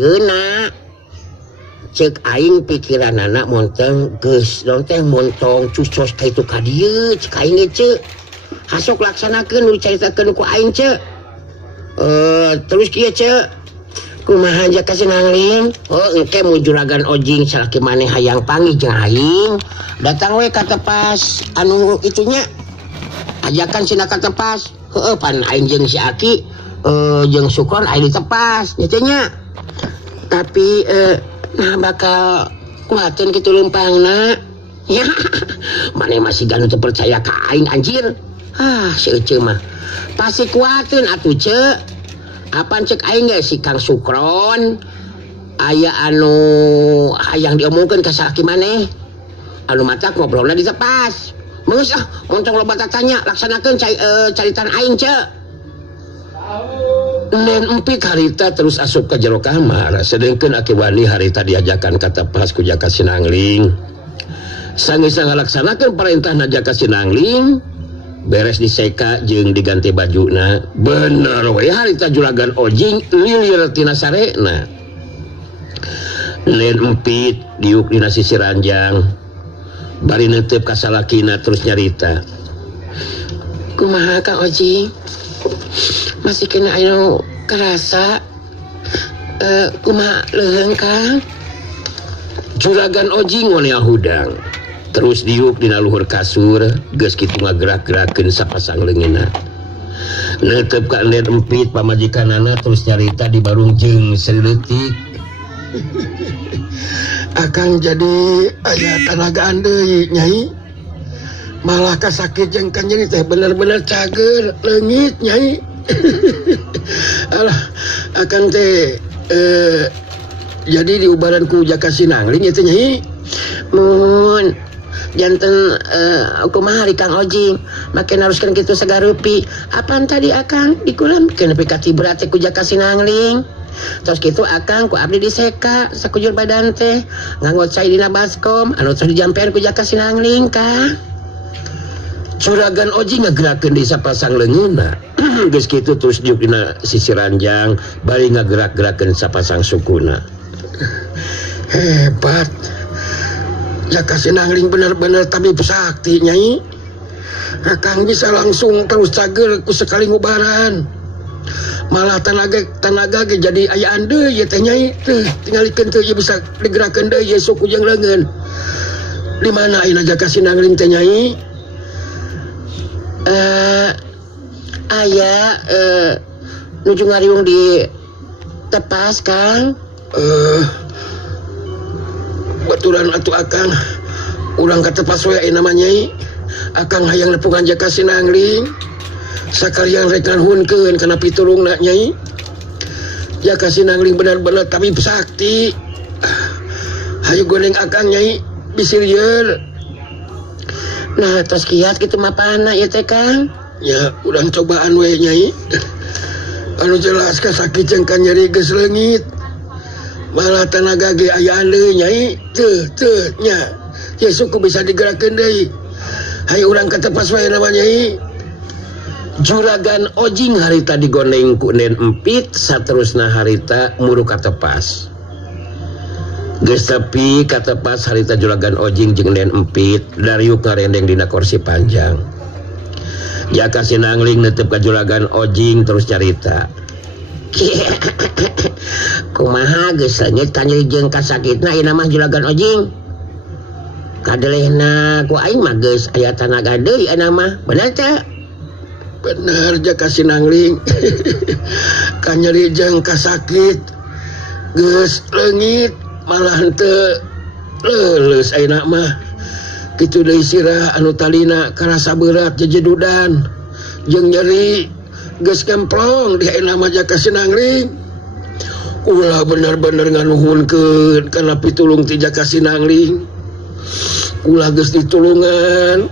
Geuna cek aing pikiran anak monteng geus teh montong cucos ka itu ka dieu cek aing cek hasok laksanakeun nu caritakeun ku aing cek. Terus kieu cek kumaha aja kasih nangling. Engke mu juragan ojing salaki maneh hayang panggih jeung aing datang we ka tepas anu itunya ajakan sina ka tepas. Pan aing jeung si Aki jeung Sukron aing di tepas nya nya. Tapi nah bakal kuatin gitu lempangna ya. Mana masih ganu percaya ka aing anjir. Si Ece mah pasti kuatin atuh cek. Apaan cek aing ge si Kang Sukron aya anu hayang diomongkeun ka salaki maneh anu matak ngobrolna di tepas. Meus montong loba tanya laksanakeun caritan aing cek. Nen empit harita terus asup ke jero kamar sedengkeun Aki Wani harita diajakan ka tepas ku Jaka Sinangling. Sanggeus ngalaksanakeun parentahna Jaka Sinangling beres diseka jeung diganti bajuna bener we harita juragan ojing lilir tina sarena. Nen empit diuk dina sisi ranjang bari neuteup ka salakina terus nyarita. Kumaha Kang Ojing? Masih kena anu kerasa kumaha leuheung Kang? Juragan ojing ngoneal hudang terus diuk dina luhur kasur geus kitu ngagerak-gerakeun sapasang leungeunna. Neuteup ka Nen empit pamajikanana terus nyarita di barung jeung saleutik. Akang jadi aya tanagaan deui Nyai. Malah kasakit jeung ka nyeri teh bener-bener cager leungit Nyai. Alah akan teh jadi diubaran ku Jaka Sinangling itu Nyai. Mun janten kumaha di Kang Ojing make naruskeun kitu sagarupi. Apaan tadi Akang dikulemkeun nepi ka tibrat ku Jaka Sinangling. Terus kitu Akang ku abdi diseka sakujur badan teh nganggo cai dina baskom anu terus dijampean ku Jaka Sinangling ka. Juragan ojing ngagerakeun di sapasang leungeunna. Geus kitu terus diuk dina sisi ranjang bari ngagerak-gerakeun sapasang sukuna. Hebat. Jaka Sinangling bener-bener tabib sakti Nyai. Akang bisa langsung terus cager ku sekali ngubaran. Malah tanaga ge jadi ayaan deui teh Nyai. Teh tingalikeun teh bisa digerakeun deui suku jeung leungeun. Di mana ayeuna Jaka Sinangling teh Nyai? Aya nuju ngariung di tepas Kang. Baturan atuh Akang urang ka tepas we namanya Akang hayang nepungan Jaka Sinangling sakalian rek nganhunkeun kana pitulungna Nyai. Jaka Sinangling bener-bener tabib sakti. Hayu gondeng Akang Nyai bisi lieur. Nah tos kiat kitu mapana ieu teh Kang? Ya urang cobaan we Nyai. Anu jelas ka sakit jeung ka nyeri geus leungit. Malah tanaga ge ayaan deui Nyai. Teu nya. Ye suku bisa digerakeun deui. Hayu urang ka tepas wae nama Nyai. Juragan ojing harita digondeng ku Nen empit saterusna harita muru ka tepas. Geus tepi ka tepas harita juragan ojing jeung Nen empit dariuk ngarendeng dina kursi panjang. Jaka Sinangling neuteup ka juragan ojing terus carita. Kumaha geus leungit ka nyeri jeung kasakitna ieu mah juragan ojing? Kadelehna ku aing mah geus aya tanaga deui aya mah. Bener teh? Bener Jaka Sinangling. Ka nyeri jeung kasakit geus leungit malah henteu leuleus ayeuna mah. Kitu deui sirah anu talina karasa berat jejedudan jeung nyeri geus kemplong di ayeuna mah Jaka Sinangling. Ulah bener-bener nganuhunkeun kana pitulung ti Jaka Sinangling. Ulah geus ditulungan.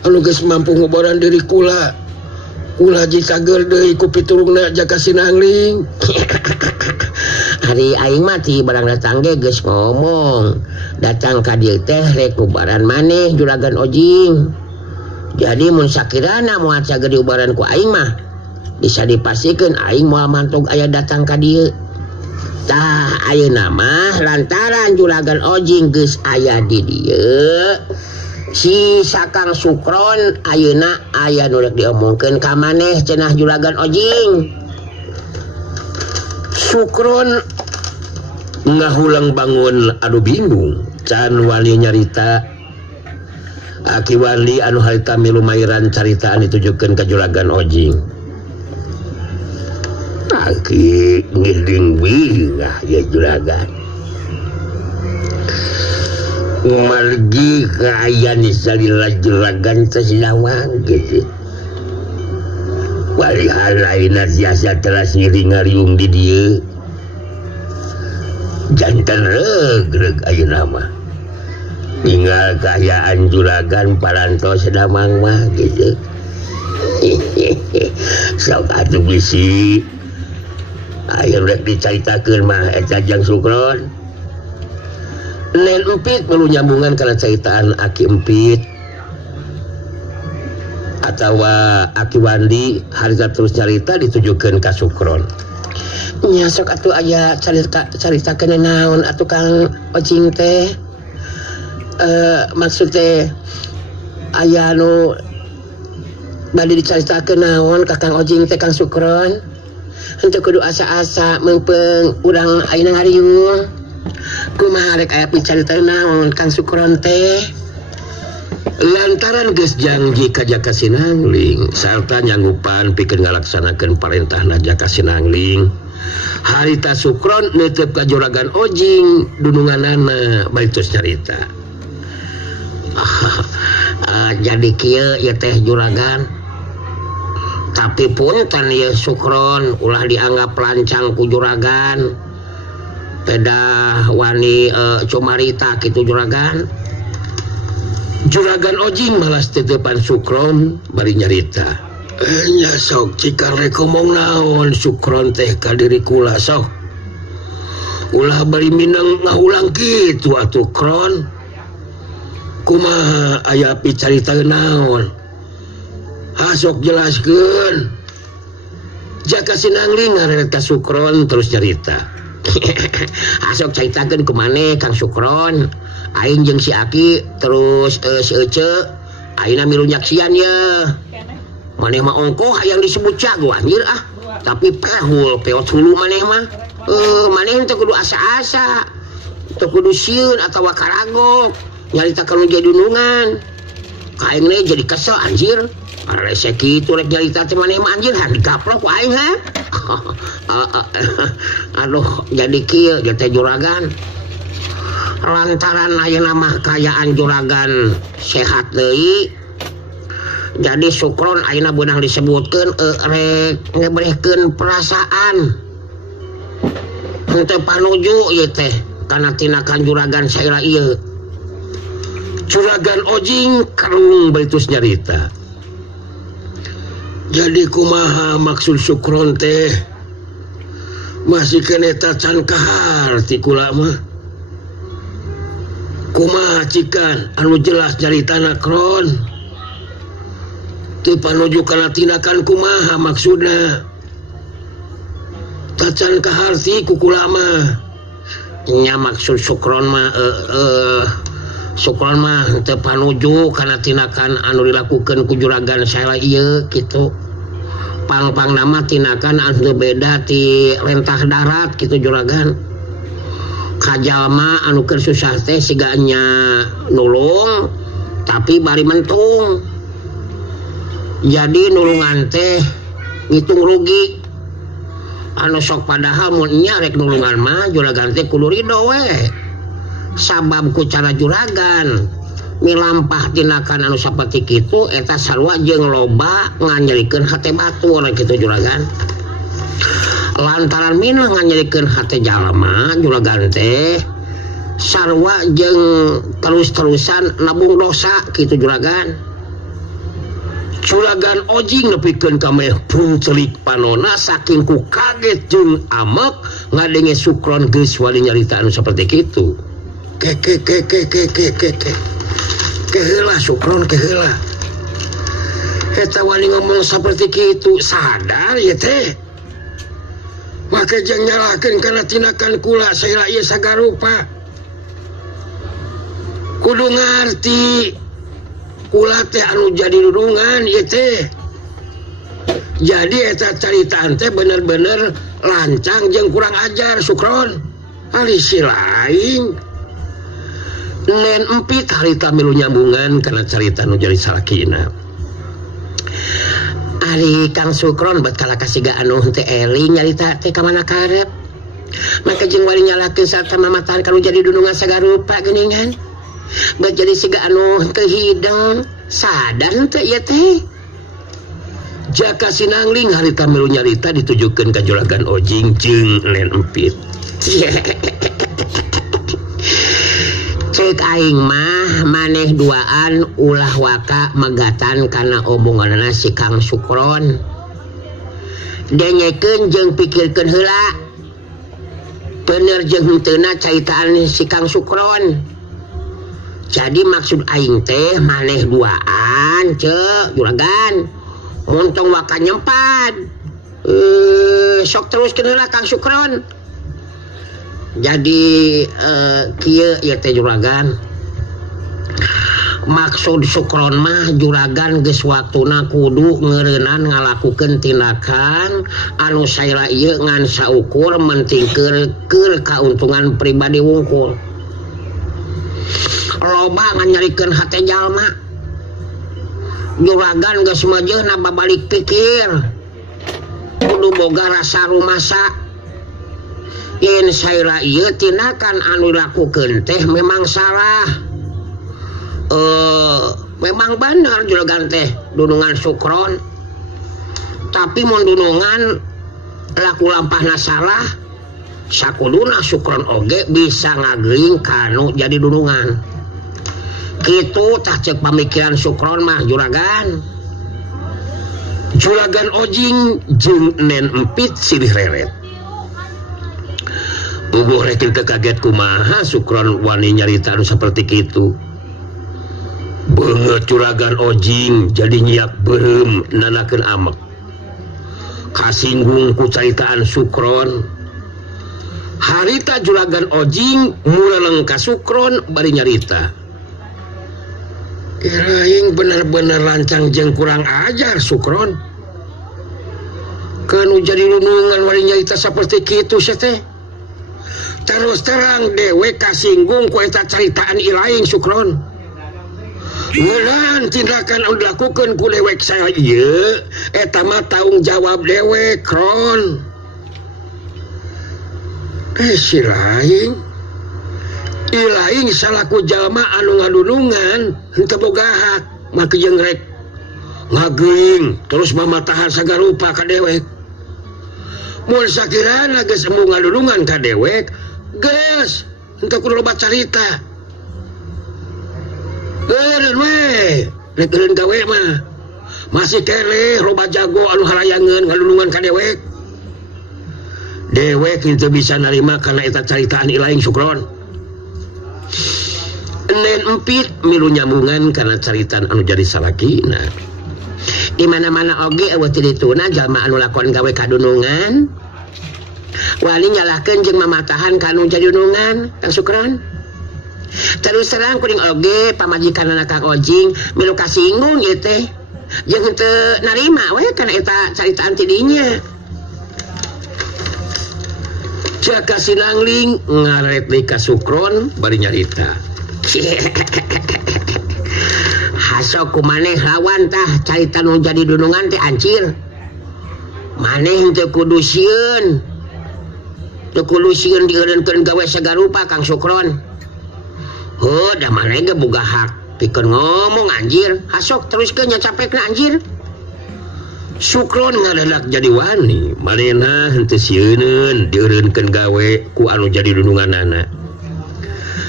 Anu geus mampu ngubaran diri kula. Ulah jicager deui ku pitulungna Jaka Sinangling. Hari aing mah ti barang datang ge geus ngomong. Datang ka dieu teh rek ubaran maneh juragan ojing. Jadi mun sakirana moal cager diubaran ku aing mah bisa dipastikeun aing moal mantog aya datang ka dieu. tah ayeuna mah lantaran juragan Ojing geus aya di dieu si Sakang Sukron ayeuna aya nu rek diomongkeun ka maneh cenah juragan Ojing. Sukron ngahulang bangun anu bingung can wali nyarita aki wali anu harita milu mairan caritaan ditujukeun ka juragan Ojing. Aki ngiling wingah ya juragan margi kaya nisalila juragan tesilawang gitu wali halaina siasa teras ngiring ngariung di dia jantan regreg ayo nama tinggal kayaan juragan paranto sedamang mah gitu sok atuh bisi ayo rek dicaritakeun mah eta Jang Sukron. Nen Empit perlu nyambungan kana caritaan Aki Empit atawa Aki Wandi harita terus cerita ditujukeun ka Sukron. Nya sok atuh aya caritakeun naon atuh Kang Ojing teh. Maksud teh aya anu bade dicaritakeun naon ka Kang Ojing teh Kang Sukron. Henteu kudu asa-asa meungpeung urang ayeuna ngariung. Kumaha rek aya picarita naon Kang Sukron teh? Lantaran geus janji ka Jaka Sinangling sarta nyanggupan pikeun ngalaksanakeun parentahna Jaka Sinangling. Harita Sukron neuteup ka juragan Ojing dununganana bari tos nyarita. Jadi kieu ieu teh juragan. Tapi punten ya Sukron ulah dianggap lancang ku juragan pedah wani cumarita gitu juragan Ojing malas tetepan Sukron bari nyarita nya sok cikar rek ngomong naon Sukron teh ka diri kula sok ulah bari minang ngahulang kitu atuh Kron kumaha aya picarita naon hasok jelaskeun. Jaka Sinangling ngareret ka Sukron terus cerita. Hasok caritakeun ku maneh Kang Sukron. Aing jeung si Aki terus si Ece ayeuna milu nyaksian ya. Maneh mah ongkoh hayang disebut jago anjir ah. Tapi pehul peot hulu maneh mah. Maneh teu kudu asa-asa. Teu kudu sieun atawa karagok. Nyaritakeun jadi dunungan. Ka aing jadi kesel anjir. Rese kitu rek nyarita teh maneh mah anjir handikaplok ku aing ha. Aduh jadi kieu ge teh juragan. Lantaran ayeuna mah kayaan juragan sehat deui. Jadi Sukron ayeuna beunang disebutkeun rek ngebrehkeun perasaan. Henteu panuju ieu teh kana tinakan juragan saira ieu. Juragan Ojing karung bari tos nyarita. Jadi kumaha maksud Sukron teh masih kene tacan kahar ti kula mah kumaha cikan anu jelas caritana Kron teu panuju kana tinakan kumaha maksudna tacan kahar ti ku kula mah nya maksud Sukron mah Sukron mah teu panuju kana tinakan anu dilakukeun ku juragan saela ieu kitu. Pang-pang nama tinakan anu beda ti rentah darat kitu juragan. Kajalma anu keur susah teh siga nya nulung tapi bari mentung. Jadi nulungan teh ngitung rugi. Anu sok padahal mun nya rek nulungan mah juragan teh kudu ridho we. Sabab ku cara juragan milampah tinakan anu saperti kitu eta sarua jeung loba nganyelikeun hate batur kitu juragan. Lantaran minah nganyelikeun hate jalma juragan teh sarua jeung terus-terusan nabung dosa kitu juragan. Juragan Ojing nepikeun ka meh puncelik panona saking ku kaget jeung amek ngadenge Sukron geus wali nyarita anu saperti kitu. Keheula Sukron keheula. Eta wani ngomong seperti kitu sadar ya teh. maka jangan nyalahkan karena tindakan kula saya ieu sagarupa. Kudu ngarti kula teh anu jadi dudungan ieu teh. Jadi eta caritaan teh bener-bener lancang jeung kurang ajar Sukron. Ari si lain nen empit harita milu nyambungan karena cerita nu jadi salakina. Ari Kang Sukron bet kala kasiga anu teu eling nyarita teh ka mana karep. Maka jeung wali nyalakeun sarta mamatahan kanu jadi dudungan sagarupa geuningan. Bet jadi siga anu teu hideng sadar teu ieu teh. Jaka sinangling harita milu nyarita ditujukeun ka Juragan Ojing jeung nen empit. Cek aing mah maneh duaan ulah waka megatan kana omonganna si Kang Sukron. Denyekeun jeung pikirkeun heula. Bener jeung heuteuna caitaan si Kang Sukron. Jadi maksud aing teh maneh duaan ceuk Juragan. Montong waka nyempad. Sok teruskeun heula Kang Sukron. Jadi kieu ieu teh Juragan. Maksud Sukron mah Juragan geus waktuna kudu ngeureunaan ngalakukeun tindakan anu saela ieu ngan saukur mentingkeun kauntungan pribadi wungkul. Loba ngan nyarikeun hate jalma. Juragan geus mejeuna babalik pikir. Kudu boga rasa rumasa. Yen saira ieu tindakan anu dilakukeun teh memang salah. Memang benar Juragan teh dunungan Sukron. Tapi mun dunungan laku lampahna salah, sakuduna Sukron oge bisa ngageuing kanu jadi dunungan. Kitu tah ceuk pamikiran Sukron mah Juragan. Juragan Ojing jeung nen empit silih reret. Bubuh rek teu kaget kumaha Sukron wani nyarita anu saperti kitu. Beungeut Juragan Ojing jadi nyiap beureum nanakeun amek. Kasinggung ku caritaan Sukron. Harita Juragan Ojing muleleng ka Sukron bari nyarita. Iraing bener-bener lancang jeung kurang ajar Sukron. Kanu jadi nunungan wani nyarita saperti kitu sia teh. Terus terang dewe kasinggung ku eta caritaan ilaing Sukron. Ngeunaan tindakan anu dilakukeun ku dewek saya ieu eta mah tanggung jawab dewek Kron. Si laing ilaing salaku jalma anu ngadunungan henteu boga hak make jeung rek ngageuing terus mamatahan sagarupa ka dewek. Mun sakirana geus embung ngadunungan ka dewek geus henteu kudu loba carita. Eureun we rek eureun gawe mah masih keleh loba jago anu harayangeun ngadunungan ka dewek. Dewek henteu bisa narima kana eta caritaan ilaing Sukron. Nen empit milu nyambungan karena caritaan anu jadi salakina. Di mana-mana oge eueuh ti dituna jalma anu lakon gawe kadunungan wali nyalahkeun jeung mamatahan kanu jadi dunungan Kang Sukron. Terus terang kuring oge pamajikanna Kang Ojing milu kasinggung ieu teh jeung henteu narima we kana eta caritaan ti dinya. Jaka sinangling ngaret deui ka Sukron bari nyarita. Hasok kumaneh lawan tah carita nu jadi dunungan teh ancir. Maneh teu kudu sieun. Teu kudu sieun dieureunkeun gawe sagarupa Kang Sukron. Heuh da maneh ge boga hak pikeun ngomong anjir. Hasok teruskeun nya capekna anjir. Sukron ngadadak jadi wani, manehna henteu sieuneun dieureunkeun gawe ku anu jadi dununganana.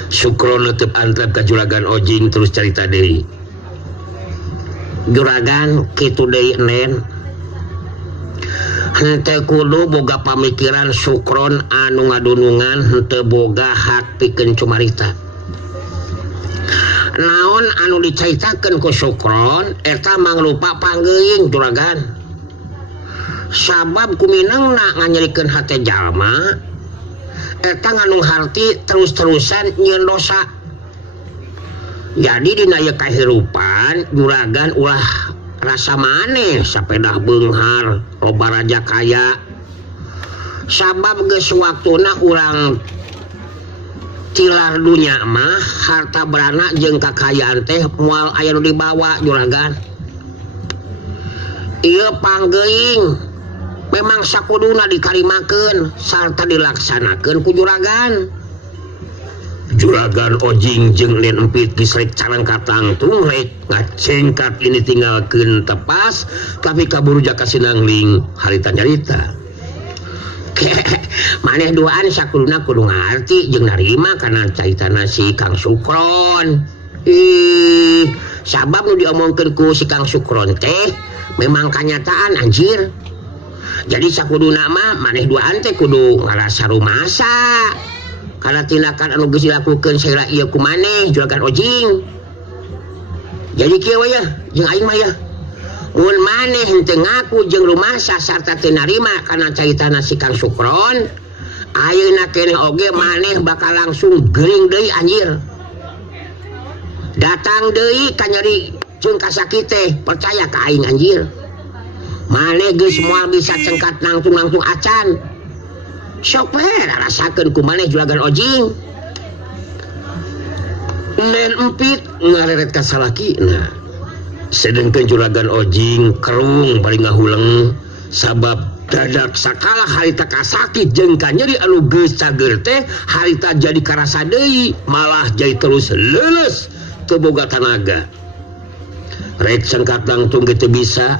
Sukron netep antep ka Juragan Ojing terus carita deui. Juragan kitu deui nen. Henteu kudu boga pamikiran Sukron anu ngadunungan henteu boga hak pikeun cumarita. Naon anu dicaritakeun ku Sukron eta mangrupa panggeuing Juragan. sabab kuminang nganyelikeun hate jalma eta ngandung harti terus-terusan nyieun dosa. Jadi dina ieu kahirupan juragan ulah rasa maneh sapedah beunghar loba raja kaya sabab geus waktuna urang tilar dunya mah harta berana jeung kakayaan teh moal aya nu dibawa juragan. Ieu panggeuing memang sakuduna dikarimakeun sarta dilaksanakeun ku juragan. Juragan Ojing jeung Nen Empit geus rek carangkat tangtung rek ngacengkat ini tinggalkeun tepas tapi kaburu jaka sinangling harita nyarita. Maneh duaan sakuduna kudu ngarti jeung narima kana caritana si Kang Sukron. Sabab nu diomongkeun ku si Kang Sukron teh memang kanyataan anjir. Jadi sakuduna mah maneh duaan teh kudu ngarasa rumasa karena tindakan anu geus dilakukeun saira ieu ku maneh juragan Ojing. Jadi kieu we ya jeung aing mah ya mun maneh henteu ngaku jeung rumasa sarta teu narima kana caritana si Kang Sukron ayeuna keneh oge maneh bakal langsung geuring deui anjir. Datang deui ka nyeri jeung ka sakite percaya ka aing anjir. Maneh geus moal bisa cengkat nangtung acan. Sok we rasakeun ku maneh juragan Ojing. Nen Empit ngareret ka salakina. Sedengkeun juragan Ojing kerung bari ngahuleng sabab dadak sakala harita kasakit jeung ka nyeri anu geus cager teh harita jadi karasa deui malah jadi terus leuleus teu boga tanaga. Rek cengkat nangtung ge teu bisa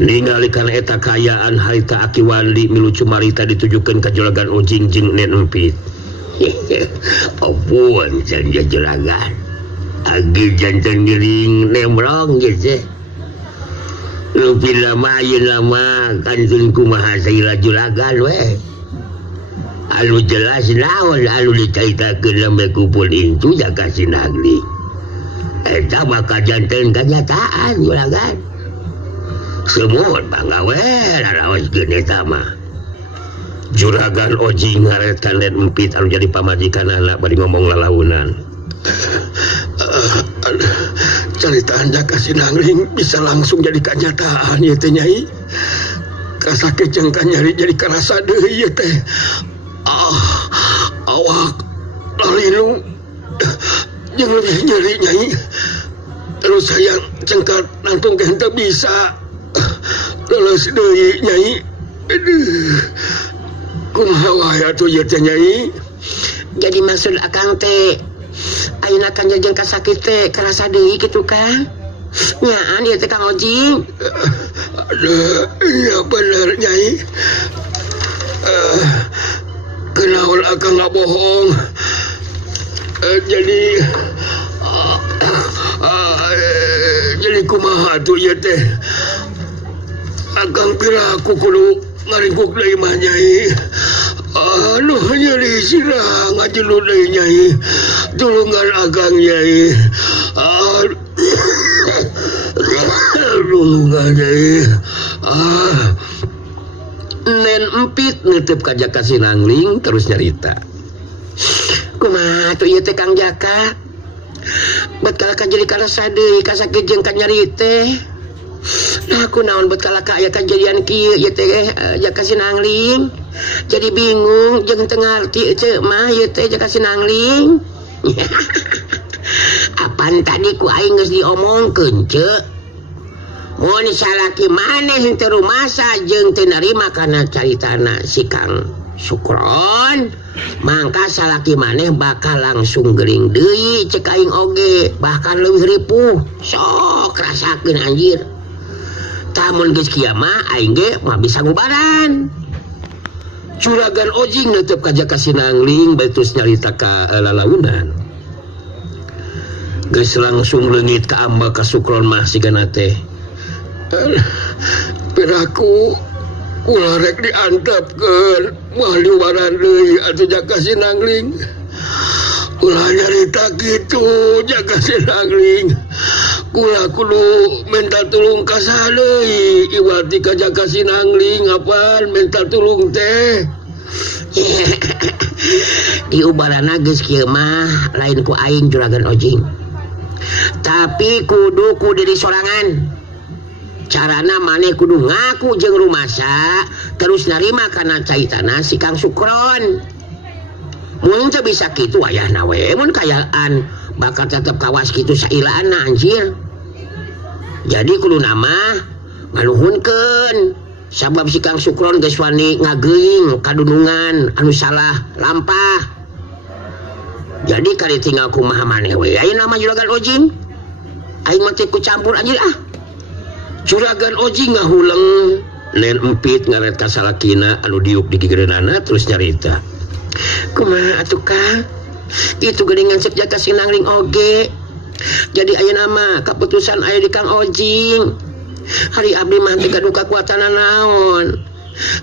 ningali kana eta kayaan harita Aki Wandi milu cumarita ditujukeun ka juragan Ojing jeung Nen Empit. Apun janji juragan agi janten geuring nemrong gitu. Lupi lama ayeun lama kantun kumaha saira juragan we. Anu jelas naon anu dicaritakeun lambe kupul intu jaka sinagli. Eta maka janten kanyataan juragan. Semut bangga we laraoskeun eta mah. Juragan Ojing ngaretkan Nen Empit anu jadi pamajikanana bari ngomong lalaunan. Caritaan jaka sinangling bisa langsung jadi kenyataan ieu teh nyai. Kasake jeung kanyari jadi karasa deui ieu teh. Awak lalinu jeung lebih nyeri nyai. Terus saya cengkat nangtung ge henteu bisa. Leles deui nyai. Kumaha wae atuh ieu teh nyai? Jadi maksud akang teh ayeuna kan jeung kasakit teh karasa deui kitu Kang. Nyaan ieu teh Kang Ojing. Iya bener nyai. Kenaon akang ngabohong. Jadi kumaha atuh ieu teh? Akang piraku kudu ngaringkuk deui mah nyai. Anu nyeri sirah ngajelu deui nyai. Tulungan akang nyai. Tulungan nyai. Nen Empit ngeuteup ka Jaka Sinangling terus nyarita. Kumaha atuh ieu teh Kang Jaka? Batkala ka jadi karasa deui kasakit jeung ka nyeri teh. Nah aku naon buat kalaka aya kejadian kieu ieu teh Jaka Sinangling. Jadi bingung jeung teu ngarti teu mah ieu teh Jaka Sinangling. Apaan tadi ku aing geus diomongkeun ceuk. Mun salaki maneh teu rumasa jeung teu narima kana caritana si Kang Sukron, mangka salaki maneh bakal langsung geuring deui ceuk aing oge, bahkan leuwih ripuh. Sok rasakeun anjir. Tamun geus kieu mah aing ge mah bisa ngubaran. Juragan Ojing neuteub ka Jaka Sinangling bae terus nyarita ka lalaunan. Geus langsung leungit ka amba ka Sukron mah sigana teh. Piraku ulah rek diantepkeun moal diubaran deui atuh Jaka Sinangling. Ulah nyarita kitu Jaka Sinangling. kula kudu minta tulung ka deui iwati ka Jaka Sinangling apal minta tulung teh. Di ubarana geus kieu mah lain ku aing Juragan Ojing. Tapi kudu ku diri sorangan. Carana maneh kudu ngaku jeung rumasa terus narima kana caitana si Kang Sukron. Mun teu bisa kitu ayahna we mun kayaan bakal tetep kawas kitu sailaana anjir. Jadi kudu nama ngaluhunkeun sabab si Kang Sukron geus wani ngageuing kadunungan anu salah lampah. Jadi kali tinggal kumaha maneh we ayeuna mah Juragan Ojing. Aing mah teu kucampur anjir ah. Juragan Ojing ngahuleng len empit ngaret ka salakina anu diuk di gigireunana terus nyarita. Kumaha atuh Kang? Itu geuningan Sep Jaka Sinangling oge. Jadi ayeuna mah kaputusan aya di Kang Ojing. Hari abdi mah teu gaduh kakuatan naon.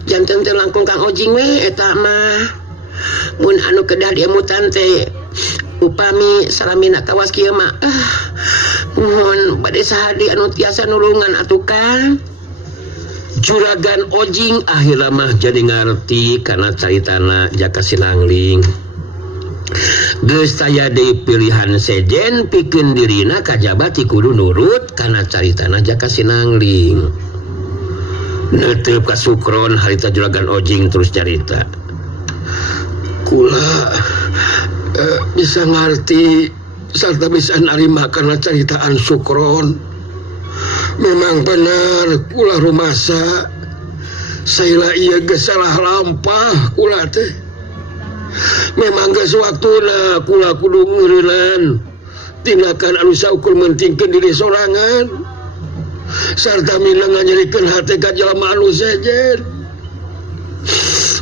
Janten teu langkung Kang Ojing we eta mah. Mun anu kedah diemutan teh upami salamina kawas kieu mah mohon bade sahadi anu tiasa nulungan atuh Kang. Juragan Ojing akhirna mah jadi ngarti kana caritana Jaka Sinangling. Geus aya deui pilihan sejen pikeun dirina kajaba ti kudu nurut kana caritana Jaka Sinangling. Neuteub ka Sukron harita Juragan Ojing terus carita. Kula bisa ngerti serta bisa narima karena ceritaan Sukron. Memang benar kula rumasa saila iya geus salah lampah kula teh. Memang geus waktuna kula kudu ngeureunan tindakan anu saukur mentingkeun diri sorangan sarta mina nganyerikeun hate ka jalma anu sejen.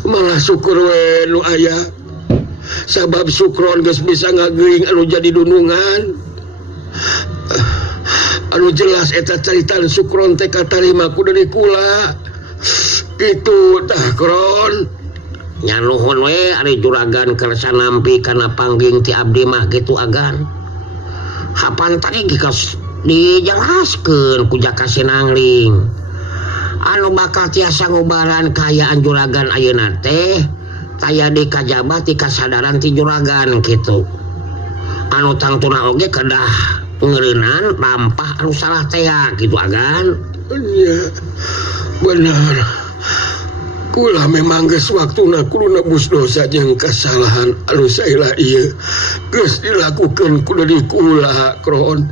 Malah syukur we nu aya sabab Sukron geus bisa ngageuing anu jadi dunungan. Anu jelas eta caritaan Sukron teh katarima ku dari kula. Itu tah Kron. Nya nuhun we ari Juragan kersa nampi kana pangging ti abdi mah kitu agan. Hapan tadi geus dijelaskeun ku Jaka Sinangling. Anu bakal tiasa ngubaran kaayaan Juragan ayeuna teh taya di kajaba ti kasadaran ti Juragan kitu. Anu tangtuna oge kedah ngeureunan lampah anu salah teh kitu agan. Iya benar. Kula memang geus waktuna kudu nebus dosa jeung kasalahan anu saela ieu geus dilakukeun ku diri kula Kron.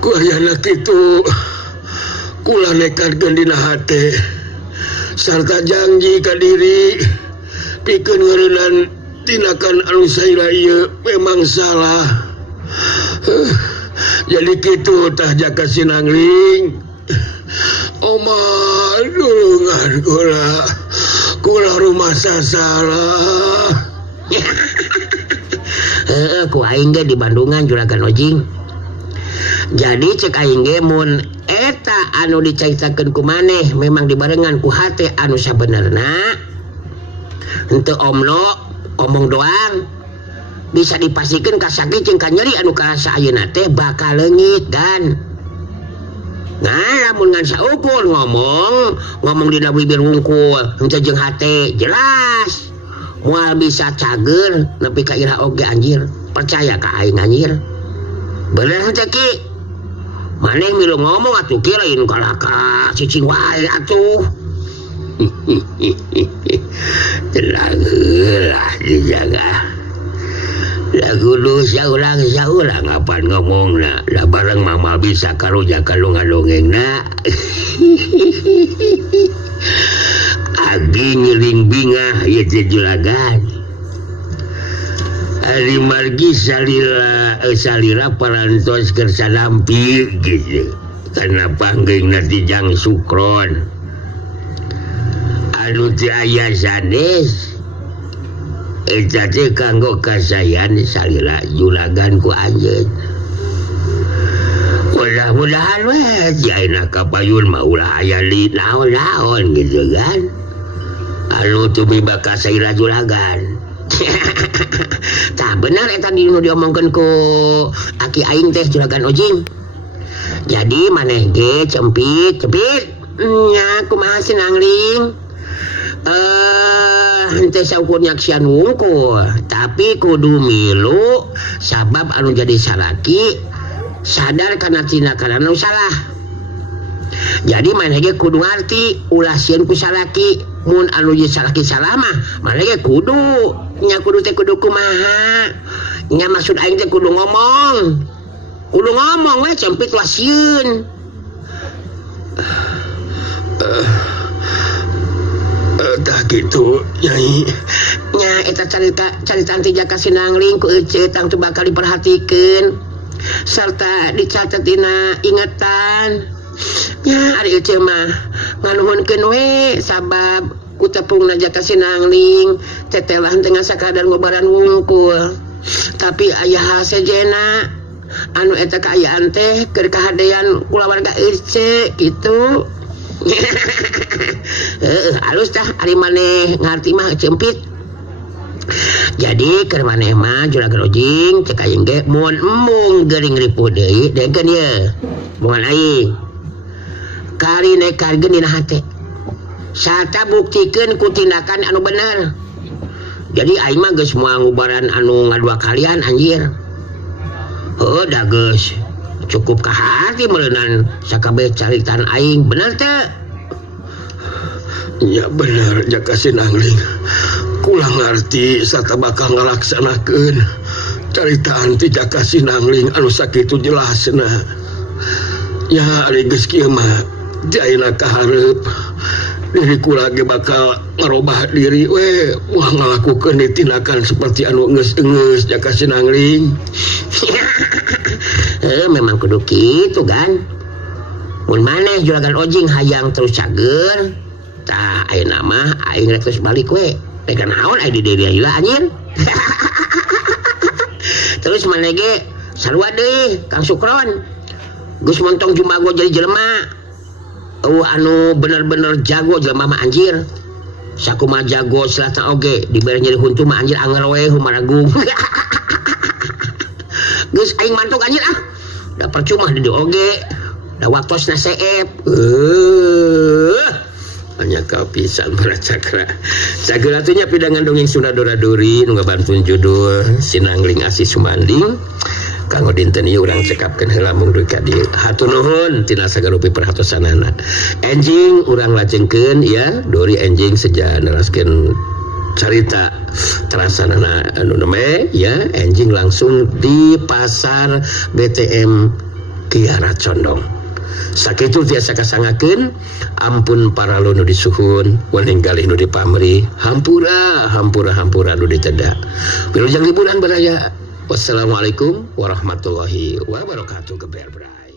Ku ayeuna kitu kula nekadkeun dina hate sarta janji ka diri pikeun ngeureunan tindakan anu saela ieu memang salah. Jadi kitu tah Jaka Sinangling. Omah dulungan kula rumasa salah. Ku aing ge di Bandungan Juragan Ojing. Jadi cek aing ge mun eta anu dicaritakeun ku maneh memang dibarengan ku hate anu sabenerna henteu omong doang bisa dipasikeun ka sakit jeung ka nyeri anu karasa ayeuna teh bakal leungit dan nah lamun ngan saukur ngomong dina bibir wungkul henteu jeung hate jelas moal bisa cager nepi ka ira oge anjir percaya ka aing anjir bener henteu ki maneh milu ngomong atuh ki lain kalaka cicing wae atuh. Lah dijaga lagu lu saulang apaan ngomongna lah bareng mama bisa karuja kalau ngadongengna. Agi ngiring bingah ya Juragan ari margi salira parantos kersa nampi gitu karena panggingna Tijang Sukron anu teu aya sanes eta teh kanggo kasayan salira Juragan ku anjeun. Mudah-mudahan we jaina kapayun mah ulah aya li naon-naon gitu kan anu teu mibak ka salira Juragan tak benar eta dinu diomongkeun ku aki aing teh juragan Ojing. Jadi maneh ge cempit nya kumaha sinangling henteu saukurnya sian wungkul tapi kudu milu sabab anu jadi salaki sadar kana tindakan anu salah. Jadi maneh ge kudu ngarti ulah sieun ku salaki mun anu jadi salaki salah mah maneh ge kudu nya kudu teh kudu kumaha nya maksud aing teh kudu ngomong we cempit wasieun. Tak gitu Nyai nya eta carita teh jaka sinangling ku ece tang teu bakal diperhatikeun sarta dicatet dina ingatan nya ari ece mah nganuhunkeun we sabab ku tepungna jaka sinangling tetelah teu sakadar ngobaran wungkul tapi aya hasejena anu eta kaayaan teh keur kahadean kulawarga ece gitu. Halus tah ari maneh ngarti mah cempit. Jadi keur maneh mah juragan Ojing cek aing ge mun embung geuring ripuh deui degen ye bungan aing kari nekarkeun dina hate sarta buktikeun ku tindakan anu bener. Jadi aing mah geus moal ngubaran anu ngadua kalian anjir. Heuh da geus cukup kahati meuleunnan sakabeh caritaan aing bener teh. Ya bener jaka sinangling kula ngarti sarta bakal ngalaksanakeun caritaan ti jaka sinangling anu sakitu jelasna. Ya ari geus kieu mah jaina kaharep diri kula ge bakal ngarobah diri we moal ngalakukeun tindakan seperti anu geus jaka sinangling. Memang kudu kitu kan. Mun maneh juragan Ojing hayang terus cager tah ayeuna mah aing rek terus balik we rek naon aya di diri heula anjir. Terus maneh ge sarua deui Kang Sukron geus montong jumago jadi jelema anu bener-bener jago jelema mah anjir sakumaha jago selatan oge dibere nyeri huntu mah anjir anger we humaragung. Geus aing mantuk anjir da percuma di oge da waktosna seep hanya kapisan para cakra atunya pidangan dongeng Sunda Dora-dori nu ngabantuin judul Sinangling Asih Sumanding kanggo dinten ieu urang cekapkeun heula mung duit ka dieu hatur nuhun tina sagarupi perhatosanana enjing urang lajengkeun ya Dori enjing seja neraskeun carita terasanana anu neme ya enjing langsung di pasar BTM Kiara Condong sakitu tiasa kasangakeun ampun para nu disuhun wening galih nu dipameri hampura nu ditedak wilujeng liburan baraya. Wassalamualaikum warahmatullahi wabarakatuh. Geber bray.